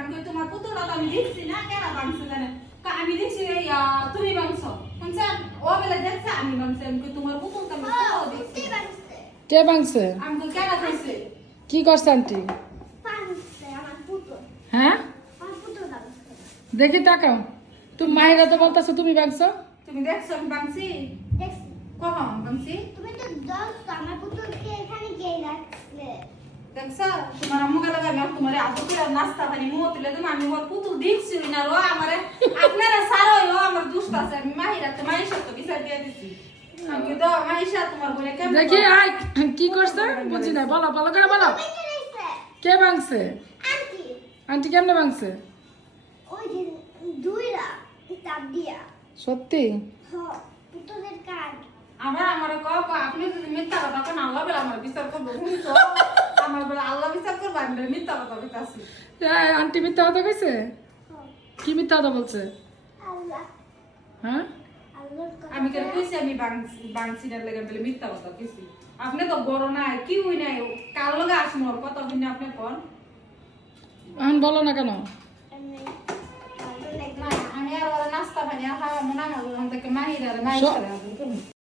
আমি কই তোমার পুতুলটা তো আমি দেখছি না কেন ভাঙছে জানে কা আমি দেখছি তুমি ভাঙছো শুনছেন ও বেলা দেখছে আমি ভাঙছি আমি কই তোমার পুতুল তো আমি দেখছি। কে ভাঙছে আমি কই কেন খাইছে কি করছে আন্টি? হ্যাঁ? দেখি তাকাও। তুমি মাহিরা তো বলতেছো তুমি ভাঙছো তুমি দেখছ আমি ভাঙছি কখন ভাঙছি দেখছ? তোমার আম্মু গেলে আমি তোমার আদর করে নাস্তা পানি তুলে তুমি আমি ওর পুতুল দেখছি না ও আমারে আপনারা সারো ও আমার দুষ্ট আছে আমি মাহিরা তো মাইশা তো বিচার দিয়ে দিছি। আমি কই, দাও মাইশা তোমার বলে কেমন দেখি আয় কি করছে? বুঝি না বলো বলো করে বলো। কে ভাঙছে? আন্টি। কেমনে ভাঙছে? সত্যি? আমার আমার কও আপনি যদি মিথ্যা কথা কোন আল্লাহ বলে আমার বিচার করব বলে আল্লাহ বিচার করব আমি মিথ্যা কথা এই, আন্টি মিথ্যা কথা কইছে? কি মিথ্যা কথা বলছে? হ্যাঁ? আমি কেন কইছি আমি বাংসি না লেগে বলে মিথ্যা কথা কইছি। আপনি তো বড় নাই কি হই নাই? কার লগে আসুন ওর কথা হই না আপনি কোন? এখন বলো না কেন? না আমি আর নাস্তা পানি খাওয়া মনে হয় মাহিরা মাহিরা